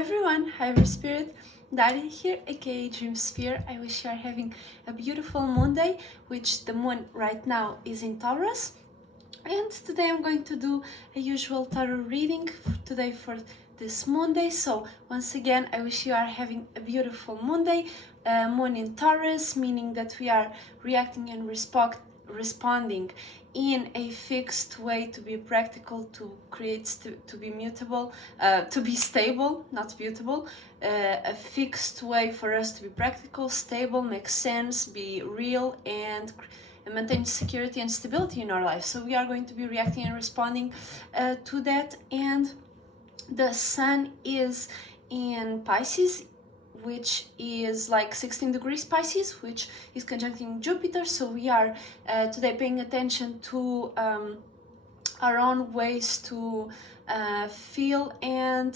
Hi everyone, hi Ever Spirit, Dari here, aka Dream Sphere. I wish you are having a beautiful Monday, which the moon right now is in Taurus. And today I'm going to do a usual tarot reading today for this Monday. So once again, I wish you are having a beautiful Monday. Moon in Taurus, meaning that we are reacting and responding in a fixed way, to be practical, to create, to be mutable, to be stable, not mutable, a fixed way for us to be practical, stable, make sense, be real, and maintain security and stability in our life. So we are going to be reacting and responding to that. And the sun is in Pisces, which is like 16 degrees Pisces, which is conjuncting Jupiter. So we are today paying attention to our own ways to feel and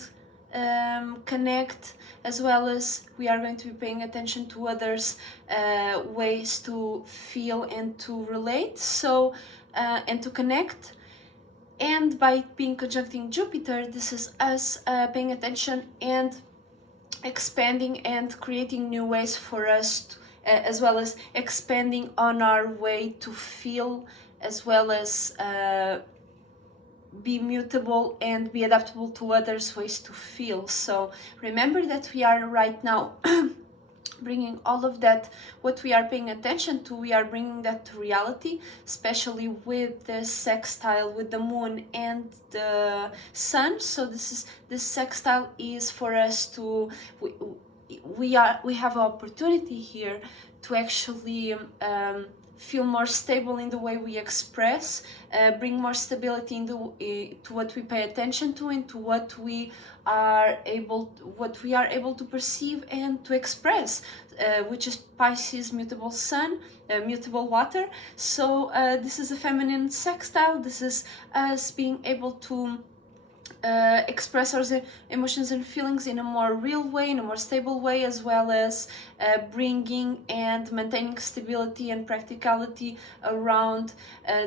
connect, as well as we are going to be paying attention to others' ways to feel and to relate, so and to connect. And by being conjuncting Jupiter, this is us paying attention and expanding and creating new ways for us to, as well as expanding on our way to feel, as well as be mutable and be adaptable to others' ways to feel. So remember that we are right now bringing all of that, what we are paying attention to, we are bringing that to reality, especially with the sextile with the moon and the sun. So this sextile is for us to, we have an opportunity here to actually feel more stable in the way we express, bring more stability in to what we pay attention to, and to what we are able to perceive and to express, which is Pisces, mutable sun, mutable water. So this is a feminine sextile. This is us being able to express our emotions and feelings in a more real way, in a more stable way, as well as bringing and maintaining stability and practicality around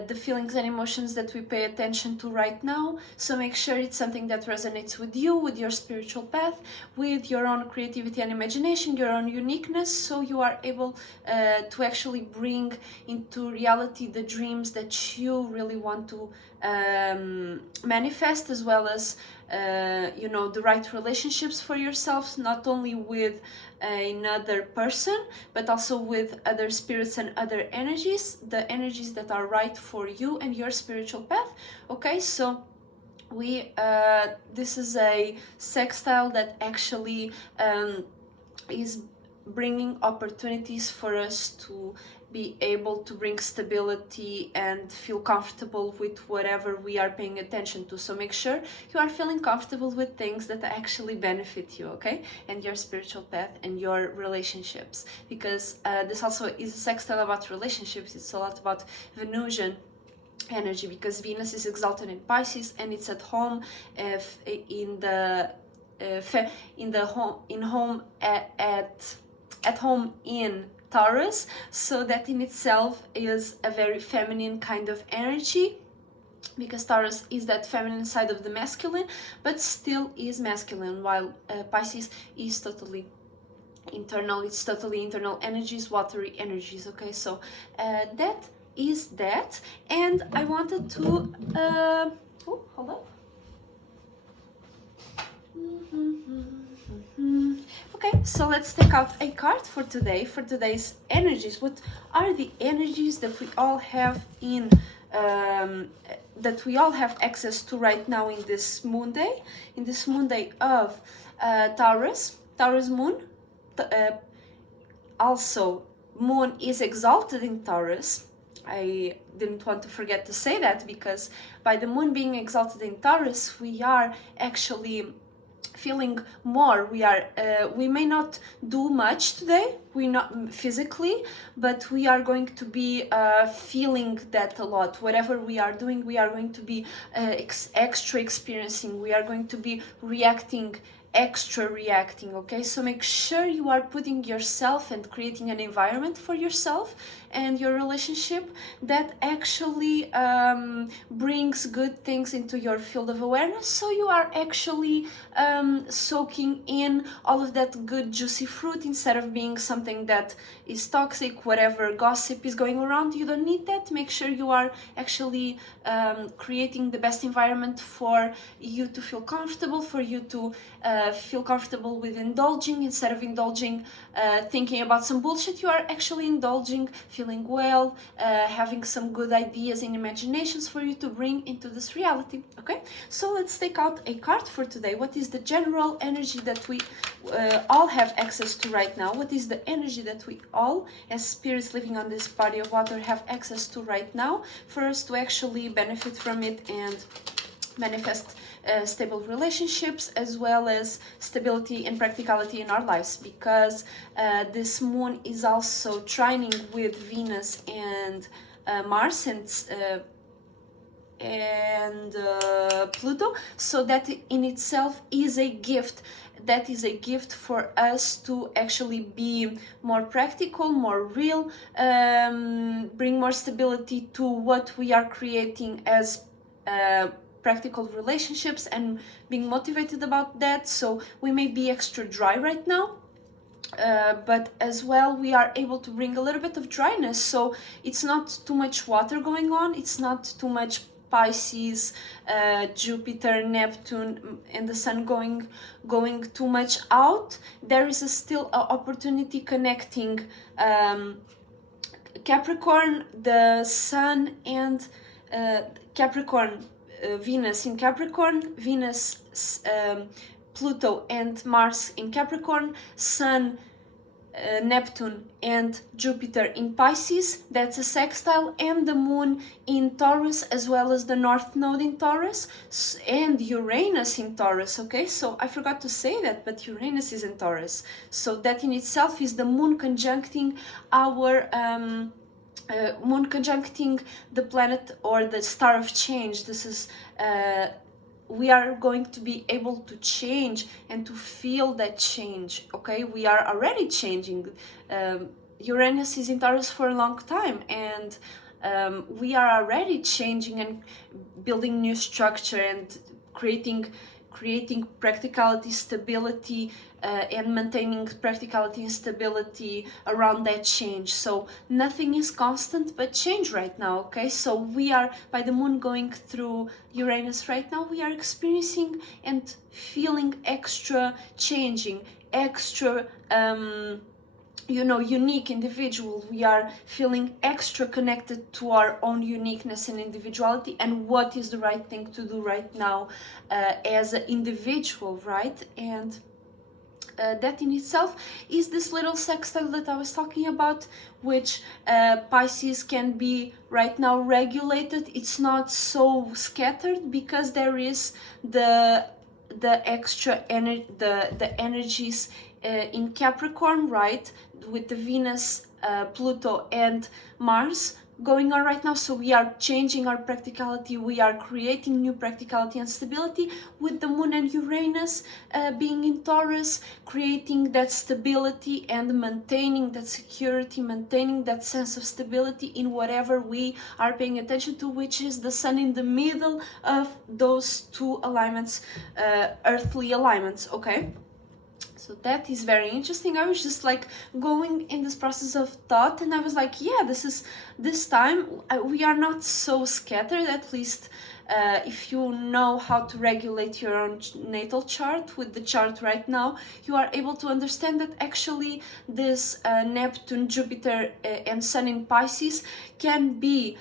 the feelings and emotions that we pay attention to right now. So make sure it's something that resonates with you, with your spiritual path, with your own creativity and imagination, your own uniqueness, so you are able to actually bring into reality the dreams that you really want to manifest, as well as the right relationships for yourself, not only with another person but also with other spirits and other energies, the energies that are right for you and your spiritual path. Okay, so we this is a sextile that actually is bringing opportunities for us to be able to bring stability and feel comfortable with whatever we are paying attention to. So make sure you are feeling comfortable with things that actually benefit you, okay, and your spiritual path and your relationships, because this also is a sextile about relationships. It's a lot about Venusian energy, because Venus is exalted in Pisces and it's at home at home in Taurus. So that in itself is a very feminine kind of energy, because Taurus is that feminine side of the masculine, but still is masculine, while Pisces is totally internal. It's totally internal energies, watery energies. Okay, so that is that. And I wanted to hold up. Okay, so let's take out a card for today, for today's energies. What are the energies that we all have in that we all have access to right now in this Moondae, of Taurus moon. Also, moon is exalted in Taurus. I didn't want to forget to say that, because by the moon being exalted in Taurus, we are actually feeling more. We may not do much today, we not physically, but we are going to be feeling that a lot. Whatever we are doing, we are going to be extra experiencing. We are going to be extra reacting. Okay, so make sure you are putting yourself and creating an environment for yourself and your relationship, that actually brings good things into your field of awareness. So you are actually soaking in all of that good juicy fruit instead of being something that is toxic. Whatever gossip is going around, you don't need that. Make sure you are actually creating the best environment for you to feel comfortable, for you to feel comfortable with indulging. Instead of indulging thinking about some bullshit, you are actually indulging, feeling well, having some good ideas and imaginations for you to bring into this reality. Okay, so let's take out a card for today. What is the general energy that we all have access to right now? What is the energy that we all, as spirits living on this body of water, have access to right now for us to actually benefit from it and manifest stable relationships, as well as stability and practicality in our lives? Because this moon is also trining with Venus and Mars and Pluto, so that in itself is a gift. That is a gift for us to actually be more practical, more real, bring more stability to what we are creating as practical relationships, and being motivated about that. So we may be extra dry right now, but as well we are able to bring a little bit of dryness, so it's not too much water going on, it's not too much Pisces, Jupiter, Neptune, and the Sun going too much out. There is still an opportunity connecting Capricorn, the Sun, and Capricorn, Venus in Capricorn, Venus, Pluto and Mars in Capricorn, Sun, Neptune and Jupiter in Pisces. That's a sextile, and the Moon in Taurus, as well as the North Node in Taurus, and Uranus in Taurus. Okay, so I forgot to say that, but Uranus is in Taurus. So that in itself is the Moon conjuncting our Moon conjuncting the planet or the star of change. This is we are going to be able to change and to feel that change. Okay, we are already changing. Uranus is in Taurus for a long time, and we are already changing and building new structure and creating practicality, stability, and maintaining practicality and stability around that change. So nothing is constant but change right now. Okay, so we are, by the Moon going through Uranus right now, we are experiencing and feeling extra changing, extra unique individual. We are feeling extra connected to our own uniqueness and individuality, and what is the right thing to do right now as an individual, right? And that in itself is this little sextile that I was talking about, which Pisces can be right now regulated. It's not so scattered because there is the extra energy, the energies in Capricorn, right, with the Venus, Pluto and Mars going on right now. So we are changing our practicality, we are creating new practicality and stability with the Moon and Uranus being in Taurus, creating that stability and maintaining that security, maintaining that sense of stability in whatever we are paying attention to, which is the Sun in the middle of those two alignments, earthly alignments. Okay, so that is very interesting. I was just like going in this process of thought, and I was like, yeah, this time we are not so scattered. At least if you know how to regulate your own natal chart with the chart right now, you are able to understand that actually this Neptune, Jupiter and Sun in Pisces can be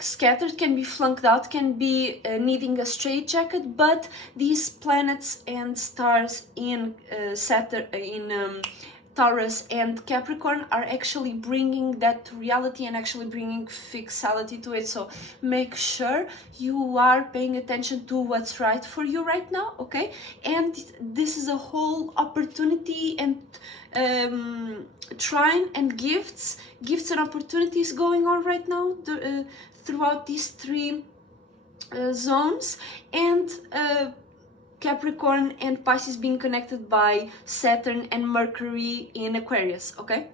scattered, can be flunked out, can be needing a straitjacket, but these planets and stars in Saturn, in Taurus and Capricorn are actually bringing that to reality and actually bringing fixality to it. So make sure you are paying attention to what's right for you right now, okay? And this is a whole opportunity and trine and gifts and opportunities going on right now throughout these three zones, and Capricorn and Pisces being connected by Saturn and Mercury in Aquarius. Okay,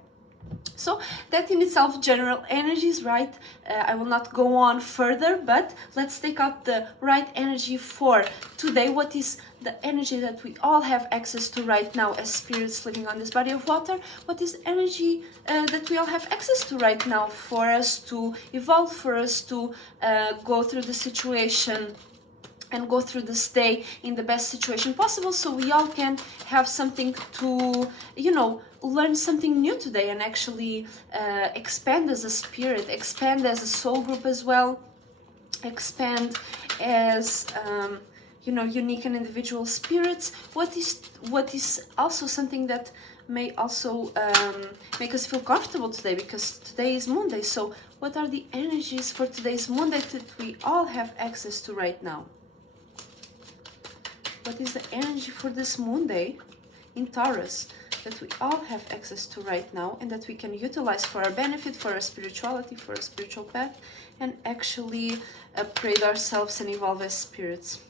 So that in itself, general energies, right? I will not go on further, but let's take out the right energy for today. What is the energy that we all have access to right now as spirits living on this body of water? What is energy that we all have access to right now for us to evolve, for us to go through the situation and go through this day in the best situation possible, so we all can have something to, you know, learn something new today and actually expand as a spirit, expand as a soul group as well, expand as you know, unique and individual spirits. What is also something that may also make us feel comfortable today, because today is Moondae. So what are the energies for today's Moondae that we all have access to right now? What is the energy for this Moondae in Taurus that we all have access to right now and that we can utilize for our benefit, for our spirituality, for our spiritual path, and actually upgrade ourselves and evolve as spirits?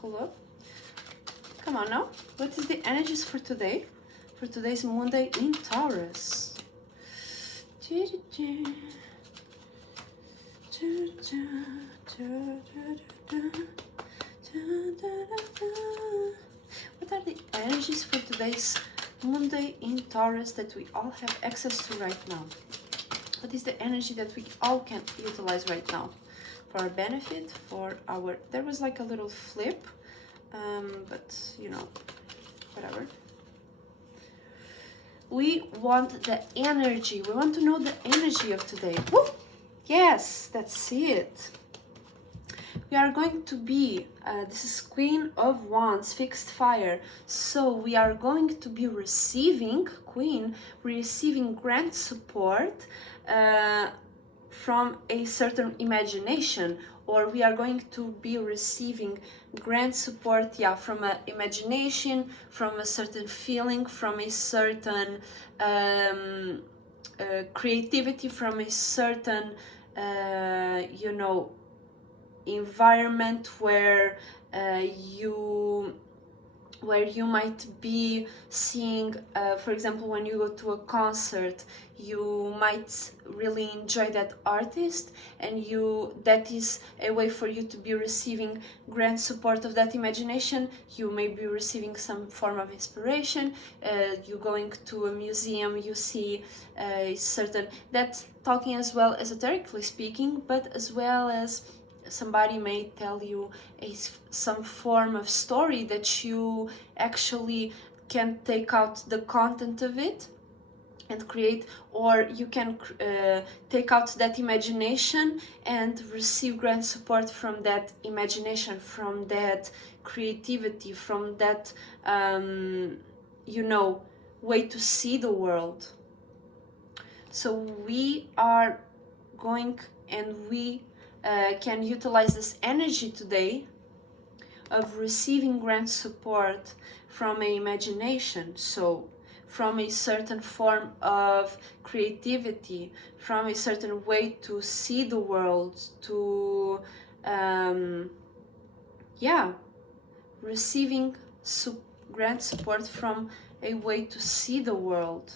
Hold up. Come on now. What is the energies for today? For today's Moondae in Taurus. What are the energies for today's Moondae in Taurus that we all have access to right now? What is the energy that we all can utilize right now for our benefit, for our... There was like a little flip, but you know, whatever. We want the energy. We want to know the energy of today. Woo! Yes, that's it. We are going to be, this is Queen of Wands, fixed fire. So we are going to be receiving, Queen, receiving grant support from a certain imagination, or we are going to be receiving grant support, yeah, from an imagination, from a certain feeling, from a certain creativity, from a certain, you know, environment where you might be seeing, for example, when you go to a concert, you might really enjoy that artist, and that is a way for you to be receiving grant support of that imagination. You may be receiving some form of inspiration. You going to a museum, you see a certain, that's talking as well esoterically speaking, but as well as somebody may tell you some form of story that you actually can take out the content of it and create, or you can take out that imagination and receive grant support from that imagination, from that creativity, from that you know, way to see the world. So we are going, and we can utilize this energy today of receiving grant support from an imagination, so from a certain form of creativity, from a certain way to see the world, to yeah, receiving grant support from a way to see the world.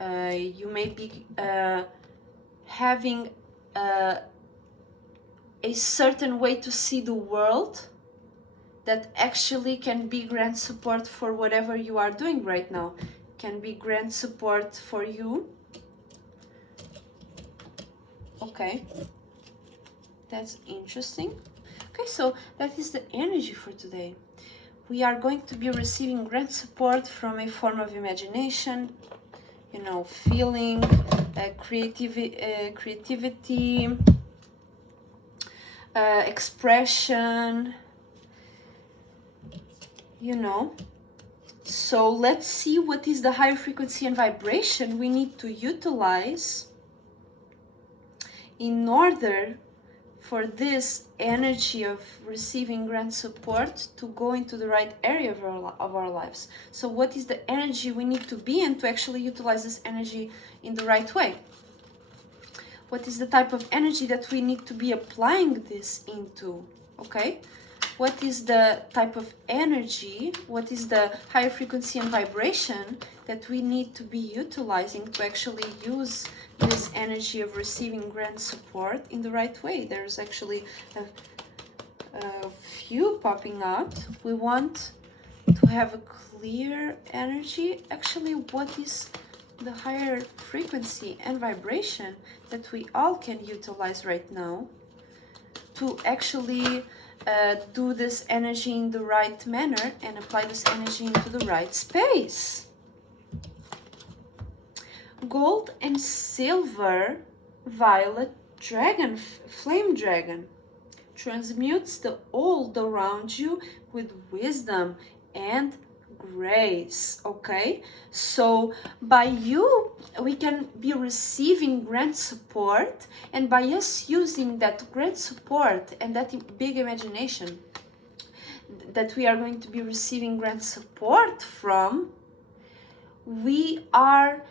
You may be having a certain way to see the world that actually can be grant support for whatever you are doing right now. Can be grant support for you. Okay, that's interesting. Okay, so that is the energy for today. We are going to be receiving grant support from a form of imagination, you know, feeling, creativity, expression, you know. So let's see what is the higher frequency and vibration we need to utilize in order for this energy of receiving grant support to go into the right area of our lives. So what is the energy we need to be in to actually utilize this energy in the right way? What is the type of energy that we need to be applying this into? Okay, what is the type of energy, what is the higher frequency and vibration that we need to be utilizing to actually use this energy of receiving grant support in the right way? There's actually a few popping out. We want to have a clear energy. Actually, what is the higher frequency and vibration that we all can utilize right now to actually do this energy in the right manner and apply this energy into the right space? Gold and silver violet dragon, flame dragon, transmutes the old around you with wisdom and grace. Okay, so by you we can be receiving grant support, and by us using that grant support and that big imagination that we are going to be receiving grant support from, we are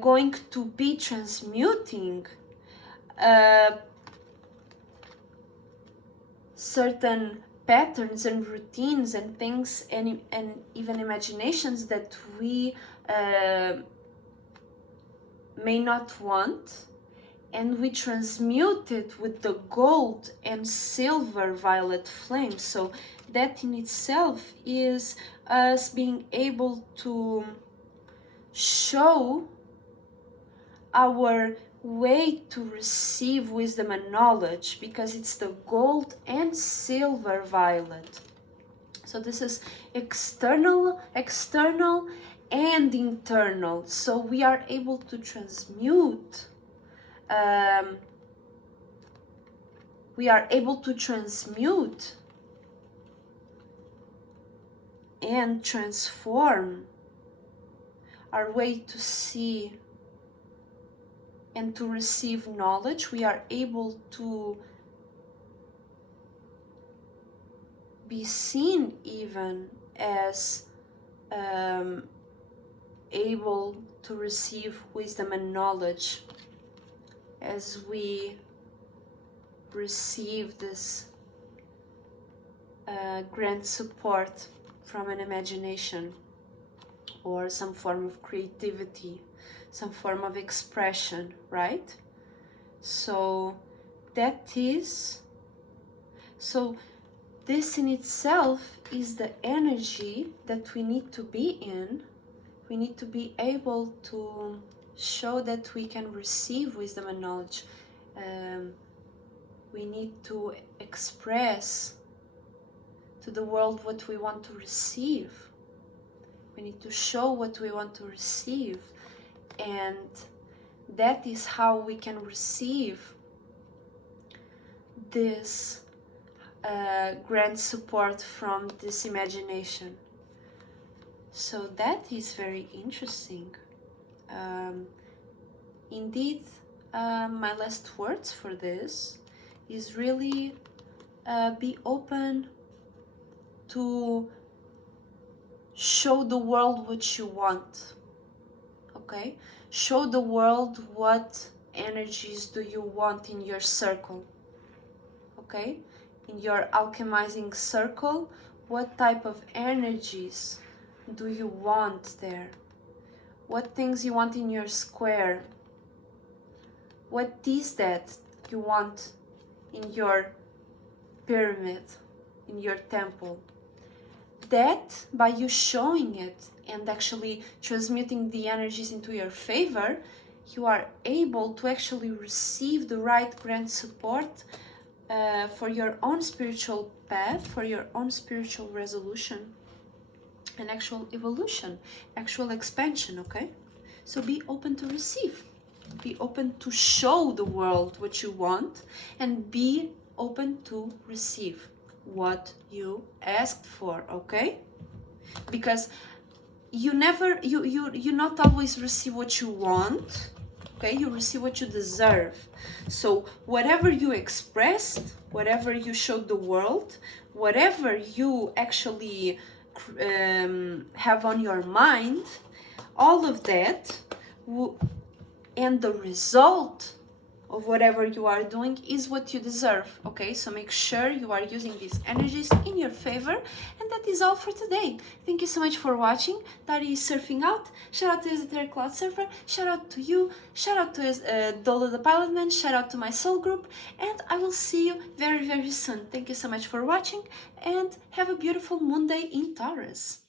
going to be transmuting certain patterns and routines and things and even imaginations that we may not want, and we transmute it with the gold and silver violet flame. So that in itself is us being able to show our way to receive wisdom and knowledge, because it's the gold and silver violet. So this is external and internal. So we are able to transmute and transform our way to see and to receive knowledge. We are able to be seen even as able to receive wisdom and knowledge as we receive this grant support from an imagination or some form of creativity, some form of expression, right? So this in itself is the energy that we need to be in. We need to be able to show that we can receive wisdom and knowledge. We need to express to the world what we want to receive. We need to show what we want to receive, and that is how we can receive this grant support from this imagination. So that is very interesting. Indeed, my last words for this is really be open to show the world what you want. Okay, show the world what energies do you want in your circle. Okay, in your alchemizing circle, what type of energies do you want there? What things you want in your square? What is that you want in your pyramid, in your temple? That, by you showing it and actually transmuting the energies into your favor, you are able to actually receive the right grant support for your own spiritual path, for your own spiritual resolution and actual evolution, actual expansion. Okay, so be open to receive, be open to show the world what you want, and be open to receive what you asked for. Okay, because you not always receive what you want. okay? You receive what you deserve. So whatever you expressed, whatever you showed the world, whatever you actually have on your mind, all of that, and the result of whatever you are doing is what you deserve, okay? So make sure you are using these energies in your favor. And that is all for today. Thank you so much for watching. Dari is surfing out. Shout out to Esoteric Cloud Surfer. Shout out to you. Shout out to Dolo the Pilot Man. Shout out to my soul group. And I will see you very, very soon. Thank you so much for watching and have a beautiful Moonday in Taurus.